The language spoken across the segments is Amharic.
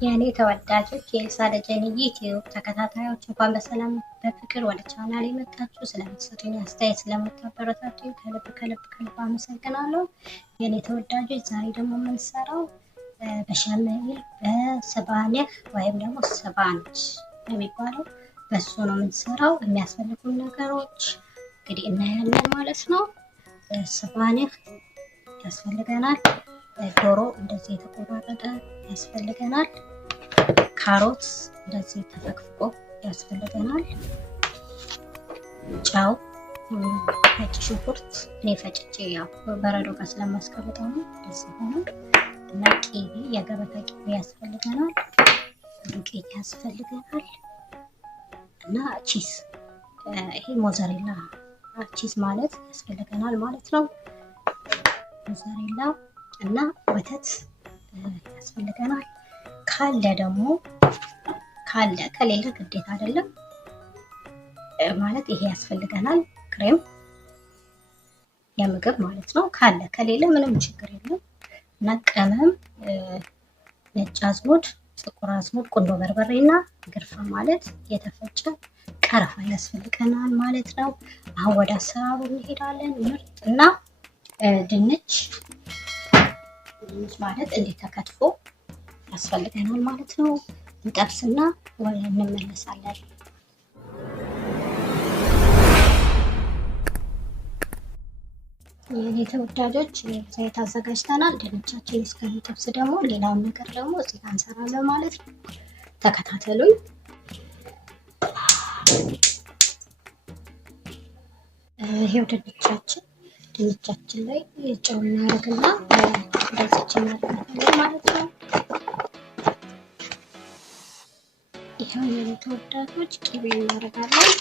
የኔ ተወዳጆች የሳደጀን ዩቲዩብ ተከታታዮች እንኳን በሰላም በፍቅር ወደ ቻናል የመጣችሁ ስለምትሰጡኝ አስተያየት ስለምታበረታቱኝ ከልብ አመሰግናለሁ። የኔ ተወዳጆች ዛሬ ደግሞ የምንሰራው በሸመኔል በሰባኔህ ወይም ደግሞ ሰባንች የሚባለው በሱ ነው የምንሰራው። የሚያስፈልጉ ነገሮች እንግዲህ እናያለን ማለት ነው። ሰባኔህ ያስፈልገናል። ዶሮ እንደዚህ የተቆራረጠ ያስፈልገናል። ካሮት እንደዚህ ተፈቅፍቆ ያስፈልገናል። ጨው፣ ነጭ ሽንኩርት እኔ ፈጭቼ ያው በረዶ ጋር ስለማስቀምጠው ነው እንደዚህ ሆኖ እና ቂቤ፣ የገበታ ቂቤ ያስፈልገናል። ዱቄት ያስፈልገናል እና ቺዝ፣ ይሄ ሞዘሬላ ቺዝ ማለት ያስፈልገናል ማለት ነው። ሞዘሬላ እና ወተት ያስፈልገናል። ካለ ደግሞ ከሌለ ግዴታ አይደለም ማለት ይሄ ያስፈልገናል። ክሬም የምግብ ማለት ነው። ካለ ከሌለ ምንም ችግር የለም። እና ቅመም፣ ነጭ አዝሙድ፣ ጥቁር አዝሙድ፣ ቁንዶ በርበሬ እና ግርፋ ማለት የተፈጨ ቀረፋ ያስፈልገናል ማለት ነው። አሁን ወደ አሰራሩ እንሄዳለን። ምርጥ እና ድንች ማለት እንዴት ተከትፎ ያስፈልገናል ማለት ነው። እንጠብስና እንመለሳለን። የኔ ተወዳጆች ዘይት አዘጋጅተናል። ድንቻችን እስከሚጠብስ ደግሞ ሌላውን ነገር ደግሞ እዚህ ጋር እንሰራለን ማለት ነው። ተከታተሉኝ። ይሄው ድንቻችን ላይ ጨው እናደርግና እንደዚህ እናደርጋለን ማለት ነው። ይሄው የኔ ተወዳጆች ቅቤ እናደርጋለን።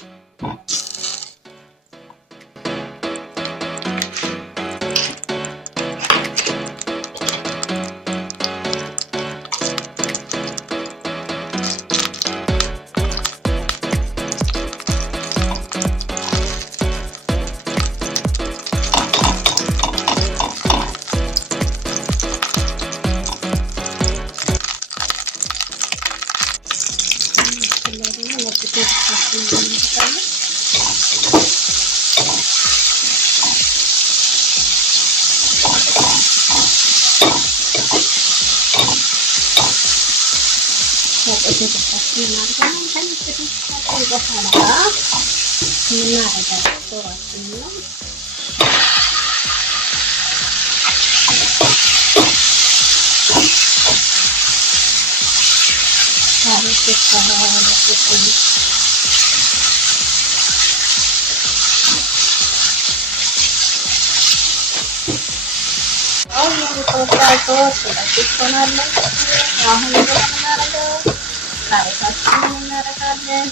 እናደርጋለን።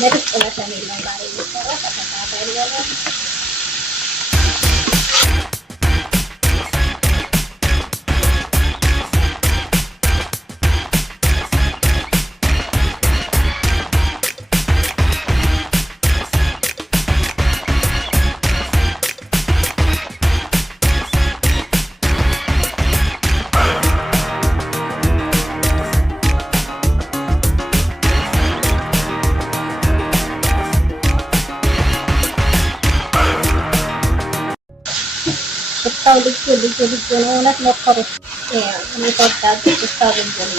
ለድስት በተለይ ነው ዛሬ የሚሰራው ተከታታይ ነው። ልጅ ነው እውነት ሞከሩት። የሚወዳዱ ልጅ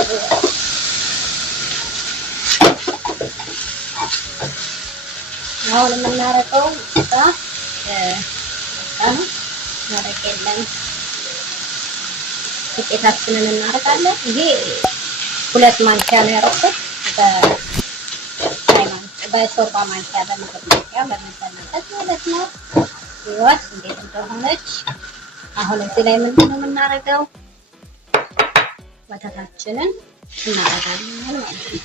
ነው። አሁን የምናረገው ማረቅ የለም። ዱቄታችንን እናደርጋለን። ይሄ 2 ማንኪያ ነው ያደረኩት በሾርባ ማንኪያ በምግብ ማንኪያ በመሰናበት ማለት ነው። ህይወት እንዴት እንደሆነች አሁን እዚህ ላይ ምንድን ነው የምናደርገው? ወተታችንን እናደርጋለን ማለት ነው።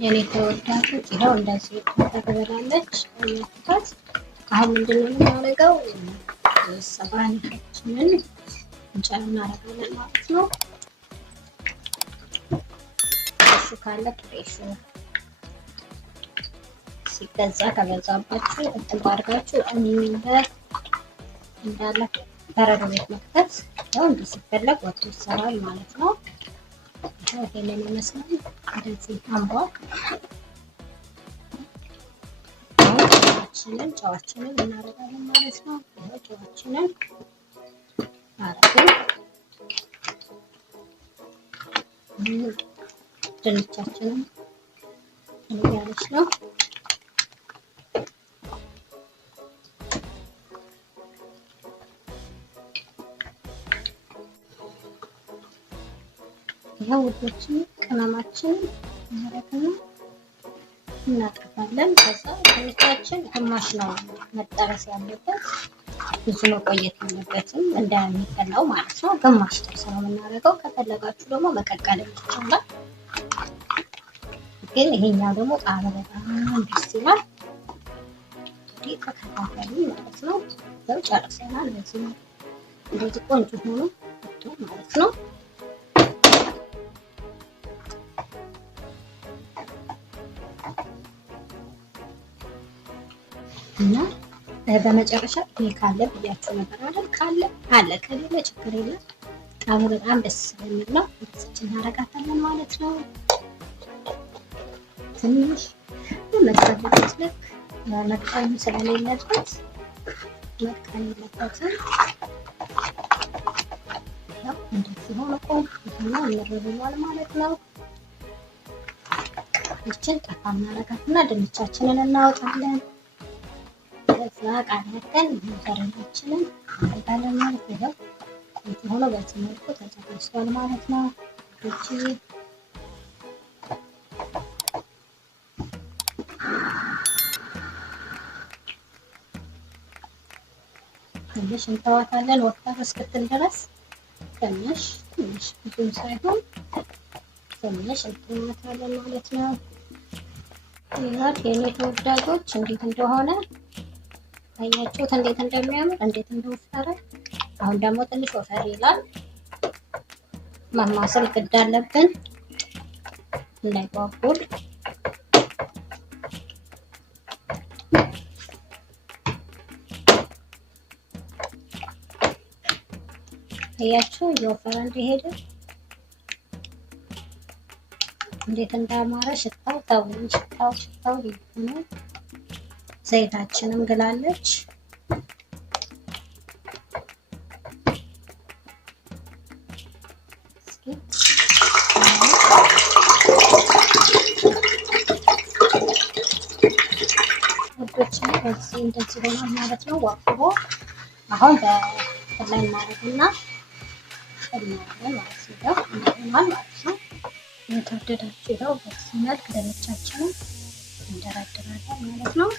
የኔ ተወዳጆች ይኸው እንደዚህ ተበላለች ወተት። አሁን ምንድን ነው የምናደርገው? ሰባንያችንን እንጨምራለን ማለት ነው። ፍሬሹ ካለ ፍሬሹ ሲገዛ ከበዛባችሁ እንትን አድርጋችሁ እንዳለ በረዶ ቤት መክተት ያው እንዲህ ሲፈለግ ወጥቶ ይሰራል ማለት ነው። ይሄንን ይመስላል። እንደዚህ አምቧል። ጨዋችንን እናደርጋለን ማለት ነው። ጨዋችንን አረግን። ድንቻችንን እያለች ነው። ይሄው ውዶችን ቅመማችንን እናደርግና እናጠፋለን። ከዛ ድንቻችን ግማሽ ነው መጠበስ ያለበት፣ ብዙ መቆየት የለበትም እንደሚፈላው ማለት ነው። ግማሽ ጥብስ ነው የምናደርገው። ከፈለጋችሁ ደግሞ መቀቀል ይቻላል፣ ግን ይሄኛው ደግሞ ጣዕሙ በጣም ደስ ይላል። እንግዲህ ተከታተሉ ማለት ነው። ያው ጨርሰናል። በዚህ ነው እንደዚህ ቆንጆ ሆኖ ወጥቶ ማለት ነው። እና በመጨረሻ ይሄ ካለ ብያችሁ ነበር አይደል? ካለ አለ፣ ከሌለ ችግር የለም። ጣዕሙ በጣም ደስ የሚል ነው። እንደዚህ እናደርጋታለን ማለት ነው። ትንሽ በመጥበስ ልክ መጥበስ ስለሌለበት መጥበስ የለበትም። ያው እንደዚህ ሆኖ ቆንጆ ይመረብናል ማለት ነው። ይችን ጠፋ እናደርጋትና ድንቻችንን እናወጣለን። ከዛ ቃሪያችን ዘረጋችንን እናደርጋለን ማለት ነው። ይሄ ሆኖ በዚህ መልኩ ተዘጋጅቷል ማለት ነው። እቺ ትንሽ እንተዋታለን ወፍራም እስክትል ድረስ ትንሽ ብዙም ሳይሆን ትንሽ እንተዋታለን ማለት ነው። ይሄ የኔ ተወዳጆች እንዴት እንደሆነ አያችሁት? እንዴት እንደሚያምር እንዴት እንደወፈረ። አሁን ደግሞ ትንሽ ወፈር ይላል። ማማሰል ግድ አለብን እንዳይጓጉል። አያችሁ እየወፈረ እንደሄደ እንዴት እንዳማረ ሽታው ታውኝ ሽታው ነው። ዘይታችንም ግላለች። ወዶችን በዚህ እንደዚህ ሆኗል ማለት ነው። ወፍሮ አሁን በላይ እናደርግና እናደርጋለን ማለት ነው። እንደሆናል ማለት ነው። የተወደዳችሁ ይኸው በዚህ መልክ ድንቻችንን እንደራደራለን ማለት ነው።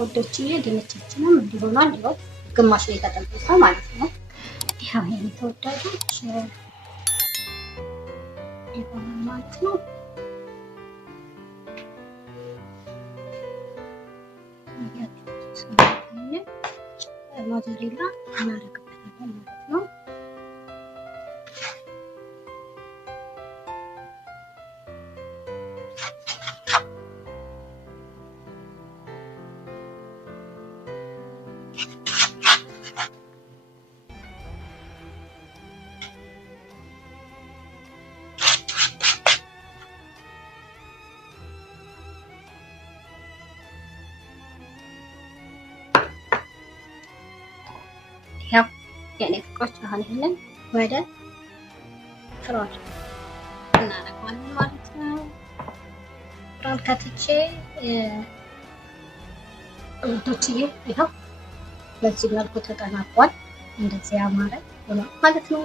ውዶችዬ ድንቻችንም እንዲሆናል ይኸው ግማሽ ላይ ተጠብሷል ማለት ነው። ይሄው የኔ ተወዳጆች ይሆናል ማለት ነው። ሞዘሬላ እናደርግበታለን ማለት ነው። ያው የኔ ፍቅሮች አሁን ይሄንን ወደ ፍራሽ እናደርገዋለን ማለት ነው። ብራውን ከትቼ ውዶችዬ ይኸው በዚህ መልኩ ተጠናቋል። እንደዚህ ያማረ ሆኗል ማለት ነው።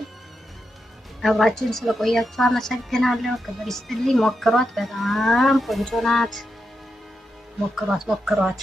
አብራችሁን ስለቆያችሁ አመሰግናለሁ። ክብር ይስጥልኝ። ሞክሯት፣ በጣም ቆንጆ ናት። ሞክሯት።